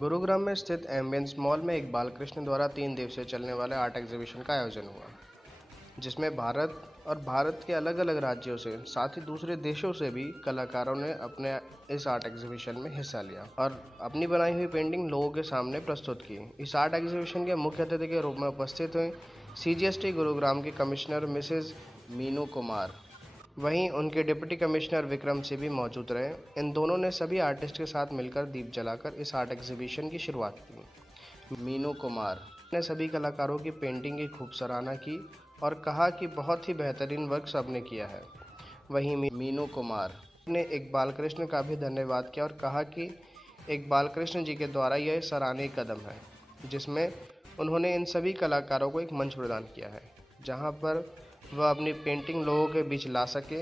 गुरुग्राम में स्थित ambience mall में एक बालकृष्ण द्वारा 3 दिवसीय चलने वाले आर्ट एग्जीबिशन का आयोजन हुआ, जिसमें भारत के अलग अलग राज्यों से साथ ही दूसरे देशों से भी कलाकारों ने अपने इस आर्ट एग्जीबिशन में हिस्सा लिया और अपनी बनाई हुई पेंटिंग लोगों के सामने प्रस्तुत की। इस आर्ट एग्जीबिशन के मुख्य अतिथि के रूप में उपस्थित हुई CGST गुरुग्राम की कमिश्नर मिसेज मीनू कुमार। वहीं उनके डिप्टी कमिश्नर विक्रम सिंह भी मौजूद रहे। इन दोनों ने सभी आर्टिस्ट के साथ मिलकर दीप जलाकर इस आर्ट एग्जीबिशन की शुरुआत की। मीनू कुमार ने सभी कलाकारों की पेंटिंग की खूब सराहना की और कहा कि बहुत ही बेहतरीन वर्क सबने किया है। वहीं मीनू कुमार ने एक बालकृष्ण का भी धन्यवाद किया और कहा कि एक बालकृष्ण जी के द्वारा यह सराहनीय कदम है, जिसमें उन्होंने इन सभी कलाकारों को एक मंच प्रदान किया है, जहां पर वह अपनी पेंटिंग लोगों के बीच ला सके।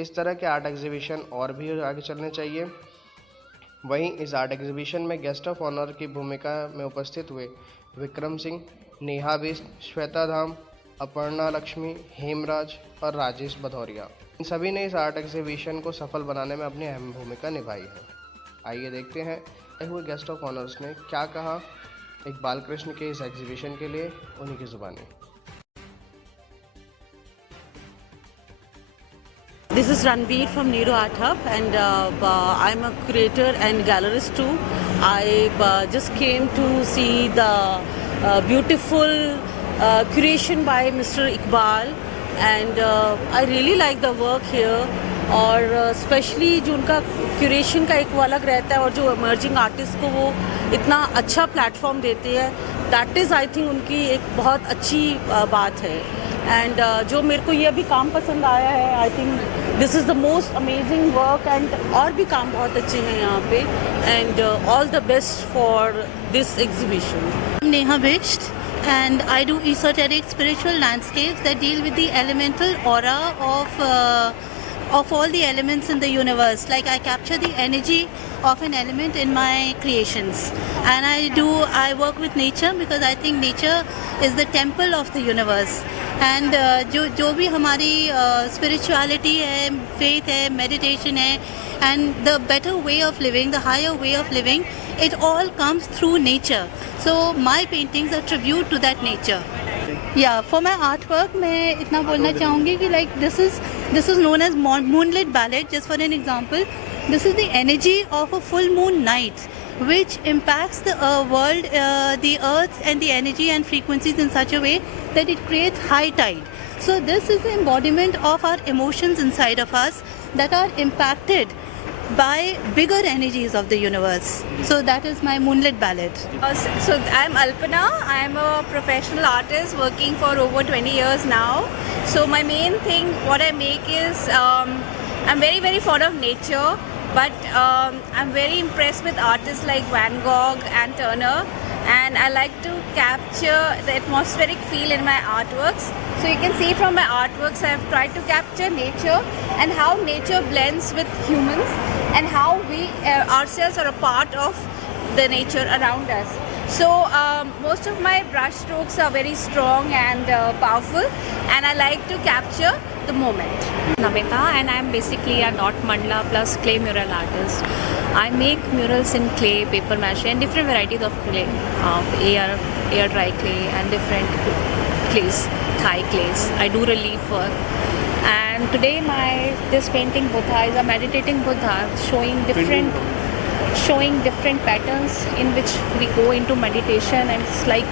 इस तरह के आर्ट एग्जीबिशन और भी आगे चलने चाहिए। वहीं इस आर्ट एग्जीबिशन में गेस्ट ऑफ ऑनर की भूमिका में उपस्थित हुए विक्रम सिंह, नेहा बिष्ट, श्वेता धाम, अपर्णा लक्ष्मी, हेमराज और राजेश भदौरिया, इन सभी ने इस आर्ट एग्जीबिशन को सफल बनाने में अपनी अहम भूमिका निभाई है। आइए देखते हैं आए हुए गेस्ट ऑफ ऑनर्स ने क्या कहा एक बालकृष्ण के इस एग्जीबिशन के लिए, उन्हीं की जुबानी। This is Ranveer from Nero Art Hub, and I'm a curator and gallerist too. I just came to see the beautiful curation by Mr. Iqbal, and I really like the work here. और specially जो उनका curation का एक वो अलग रहता है और जो इमर्जिंग आर्टिस्ट को वो इतना अच्छा प्लेटफॉर्म देते हैं, दैट इज़ आई थिंक उनकी एक बहुत अच्छी बात है। एंड जो मेरे को ये अभी काम पसंद आया है, I think this is the most amazing work, and और भी काम बहुत अच्छे हैं यहाँ पे। And all the best for this exhibition. Neha Bisht, and I do esoteric spiritual landscapes that deal with the elemental aura of all the elements in the universe. Like I capture the energy of an element in my creations, and I work with nature because I think nature is the temple of the universe. And जो भी हमारी spirituality है, faith है, meditation है, and the better way of living, the higher way of living, it all comes through nature. So my paintings are tribute to that nature. Yeah, for my artwork मैं इतना बोलना चाहूँगी कि like this is known as moonlit ballet. Just for an example, this is the energy of a full moon night, which impacts the world, the earth, and the energy and frequencies in such a way that it creates high tide. So this is the embodiment of our emotions inside of us that are impacted by bigger energies of the universe. So that is my moonlit ballet. So I'm Alpana. I'm a professional artist working for over 20 years now. So my main thing, what I make is, I'm very, very fond of nature, but I'm very impressed with artists like Van Gogh and Turner, and I like to capture the atmospheric feel in my artworks. So you can see from my artworks I've tried to capture nature and how nature blends with humans and how we ourselves are a part of the nature around us. So most of my brush strokes are very strong and powerful, and I like to capture the moment. Namita, and I'm basically a dot mandala plus clay mural artist. I make murals in clay, paper mache, and different varieties of clay, air dry clay, and different clays, Thai clays. I do relief work. And today this painting Buddha is a meditating Buddha showing different patterns in which we go into meditation, and it's like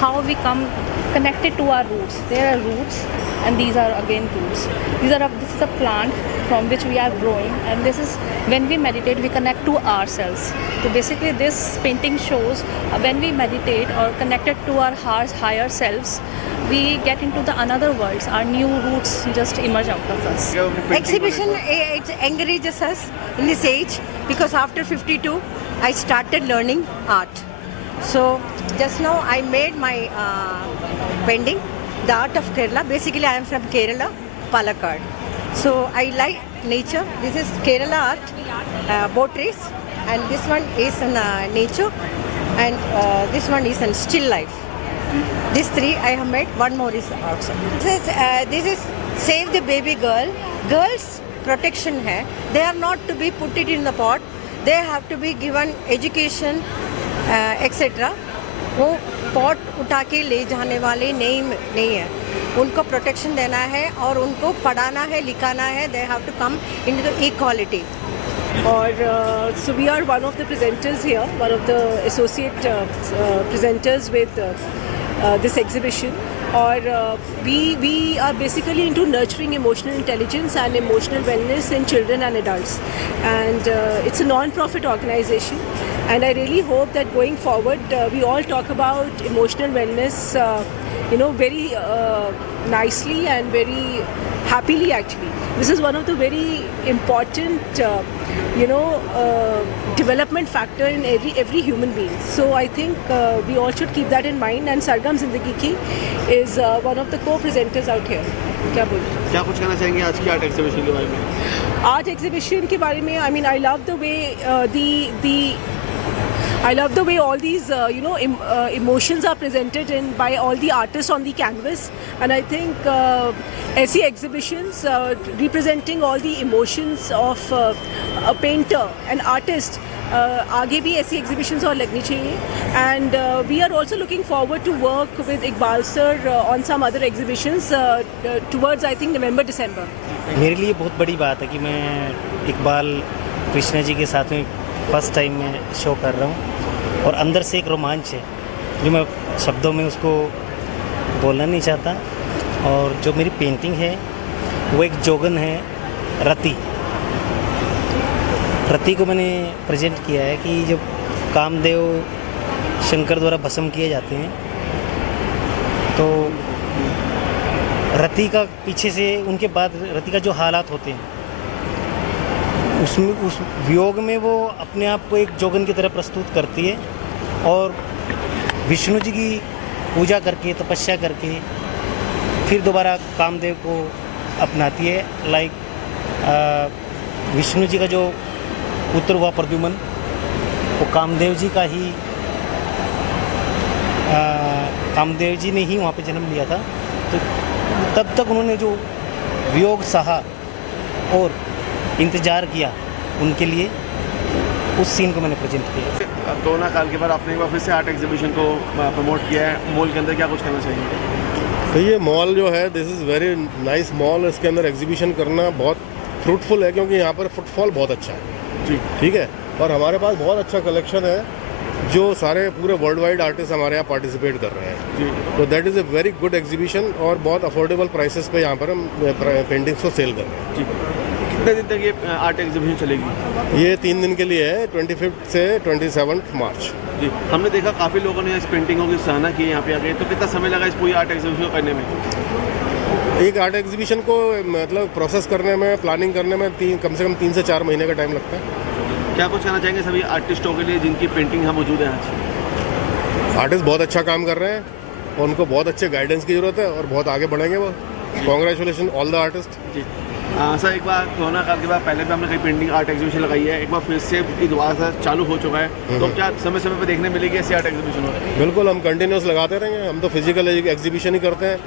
how we come connected to our roots. There are roots, and these are again roots. This is a plant from which we are growing, and this is when we meditate we connect to ourselves. So basically this painting shows when we meditate or connected to our higher selves, we get into the another worlds. Our new roots just emerge out of us. Exhibition it encourages us in this age because after 52 I started learning art. So just now I made my painting, the art of Kerala. Basically I am from Kerala, Palakkad. So I like nature. This is Kerala art, boat race, and this one is in nature, and this one is in still life. These three I have made. One more is outside. This is Save the Baby Girl. Girls protection hai. They are not to be put it in the pot. They have to be given education etcetera, वो pot उठा के ले जाने वाले नहीं है। उनको protection देना है और उनको पढ़ाना है, लिखाना है। They have to come into the equality. और so we are one of the presenters here, one of the associate presenters with this exhibition. Or we are basically into nurturing emotional intelligence and emotional wellness in children and adults, and it's a non-profit organization, and I really hope that going forward we all talk about emotional wellness very nicely and very happily. Actually, this is one of the very important development factor in every human being. So I think we all should keep that in mind, and Sargam Zindagi Ki is one of the co-presenters out here. क्या बोलूं? क्या कुछ कहना चाहेंगे आज की art exhibition के बारे में? आर्ट एग्जीबिशन के बारे में, I mean, I love the way I love the way all these emotions are presented by all the artists on the canvas, and I think ऐसी exhibitions representing all the emotions of a painter, an artist, आगे भी ऐसी exhibitions और लगनी चाहिए, and we are also looking forward to work with Iqbal sir on some other exhibitions towards I think November December. मेरे लिए बहुत बड़ी बात है कि मैं इकबाल कृष्णा जी के साथ में फर्स्ट टाइम मैं शो कर रहा हूँ, और अंदर से एक रोमांच है जो मैं शब्दों में उसको बोलना नहीं चाहता। और जो मेरी पेंटिंग है वो एक जोगन है, रति को मैंने प्रेजेंट किया है कि जब कामदेव शंकर द्वारा भस्म किए जाते हैं तो रति का पीछे से उनके बाद रति का जो हालात होते हैं उसमें उस वियोग में वो अपने आप को एक जोगन की तरह प्रस्तुत करती है, और विष्णु जी की पूजा करके तपस्या करके फिर दोबारा कामदेव को अपनाती है। लाइक विष्णु जी का जो पुत्र हुआ प्रद्युमन, वो कामदेव जी का ही कामदेव जी ने ही वहाँ पे जन्म लिया था, तो तब तक उन्होंने जो वियोग सहा और इंतज़ार किया उनके लिए, उस सीन को मैंने प्रेजेंट किया। कोरोना काल के बाद आपने एक बार फिर से आर्ट एग्जीबिशन को प्रमोट किया है मॉल के अंदर, क्या कुछ कहना चाहिए? तो ये मॉल जो है, this is very nice mall. इसके अंदर एग्जीबिशन करना बहुत फ्रूटफुल है क्योंकि यहाँ पर फुटफॉल बहुत अच्छा है जी, ठीक है। और हमारे पास बहुत अच्छा कलेक्शन है जो सारे पूरे वर्ल्ड वाइड आर्टिस्ट हमारे यहाँ पार्टिसिपेट कर रहे हैं जी। तो that is a very good exhibition, और बहुत अफोर्डेबल प्राइसेस पे यहाँ पर हम पेंटिंग्स को सेल कर रहे हैं जी। कितने दिन तक ये आर्ट एग्जीबिशन चलेगी? ये 3 दिन के लिए है, 25 से 27 मार्च जी। हमने देखा काफ़ी लोगों ने इस पेंटिंगों की सराहना की यहाँ पे आके, तो कितना समय लगा इस पूरी आर्ट एग्जीबिशन को करने में? एक आर्ट एग्जीबिशन को मतलब प्रोसेस करने में, प्लानिंग करने में कम से कम 3 से 4 महीने का टाइम लगता है। क्या कुछ कहना चाहेंगे सभी आर्टिस्टों के लिए जिनकी पेंटिंग यहाँ मौजूद है आज? आर्टिस्ट बहुत अच्छा काम कर रहे हैं और उनको बहुत अच्छे गाइडेंस की ज़रूरत है और बहुत आगे बढ़ेंगे वो। कॉन्ग्रेचुलेशन ऑल द आर्टिस्ट जी। सर, एक बार कोरोना काल के बाद पहले भी हमने कई पेंटिंग आर्ट एग्जीबिशन लगाई है, एक बार फिर से दोबारा से चालू हो चुका है, तो क्या समय समय पर देखने मिलेगी ऐसी आर्ट एग्जीबिशन? बिल्कुल, हम कंटिन्यूस लगाते रहेंगे। हम तो फिजिकल एग्जीबिशन ही करते हैं,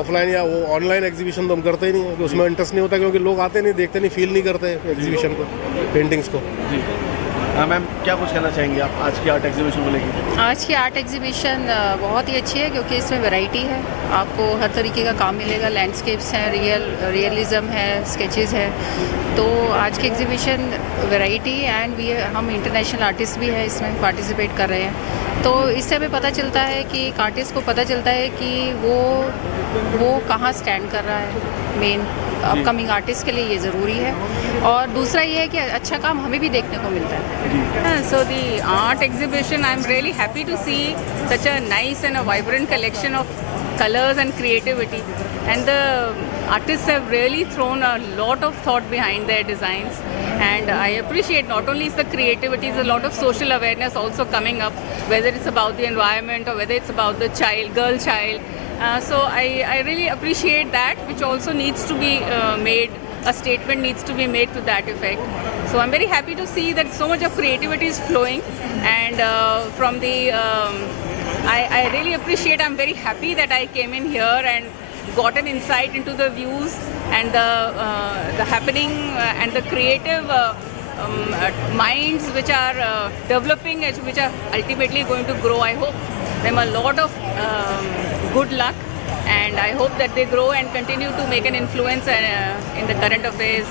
ऑफलाइन या वो ऑनलाइन एग्जीबिशन तो हम करते ही नहीं है, उसमें इंटरेस्ट नहीं होता क्योंकि लोग आते नहीं, देखते नहीं, फील नहीं करते एग्जीबिशन को, पेंटिंग्स को जी। मैम, क्या कुछ कहना चाहेंगे आप आज की आर्ट एग्जीबिशन को लेकर? आज की आर्ट एग्जीबिशन बहुत ही अच्छी है क्योंकि इसमें वैरायटी है, आपको हर तरीके का काम मिलेगा। लैंडस्केप्स हैं, रियलिज्म है, स्केचेस है। तो आज की एग्जीबिशन वैरायटी एंड हम इंटरनेशनल आर्टिस्ट भी हैं इसमें पार्टिसिपेट कर रहे हैं, तो इससे हमें पता चलता है कि एक आर्टिस्ट को पता चलता है कि वो कहाँ स्टैंड कर रहा है। मेन अपकमिंग आर्टिस्ट के लिए ये ज़रूरी है, और दूसरा ये है कि अच्छा काम हमें भी देखने को मिलता है। So the art exhibition, I'm really happy to see such a nice and a vibrant collection of colors and creativity, and the artists have really thrown a lot of thought behind their designs, and I appreciate not only is the creativity, there's a lot of social awareness also coming up, whether it's about the environment or whether it's about the girl child. So I really appreciate that, which also needs to be made, a statement needs to be made to that effect. So I'm very happy to see that so much of creativity is flowing, and from the I really appreciate, I'm very happy that I came in here and got an insight into the views and the happening and the creative minds which are developing, which are ultimately going to grow. I hope them a lot of good luck, and I hope that they grow and continue to make an influence in the current affairs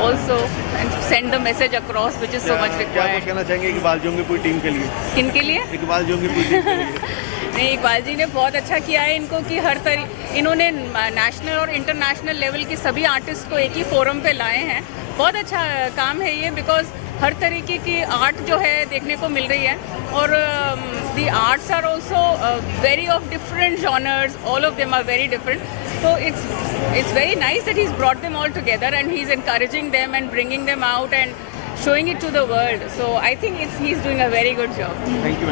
also, and send the message across, which is so much क्या कुछ required. कहना चाहेंगे Iqbal जोंगीपुर team के लिए? किन के लिए? Iqbal जोंगीपुर team के लिए। नहीं, इकबाल जी ने बहुत अच्छा किया है इनको कि इन्होंने नेशनल और इंटरनेशनल लेवल के सभी आर्टिस्ट को एक ही फोरम पे लाए हैं. बहुत अच्छा काम है ये, बिकॉज हर तरीके की आर्ट जो है देखने को मिल रही है, और the arts are also very of different genres, all of them are very different. So it's very nice that he's brought them all together and he's encouraging them and bringing them out and showing it to the world. So I think he's doing a very good job. Thank you.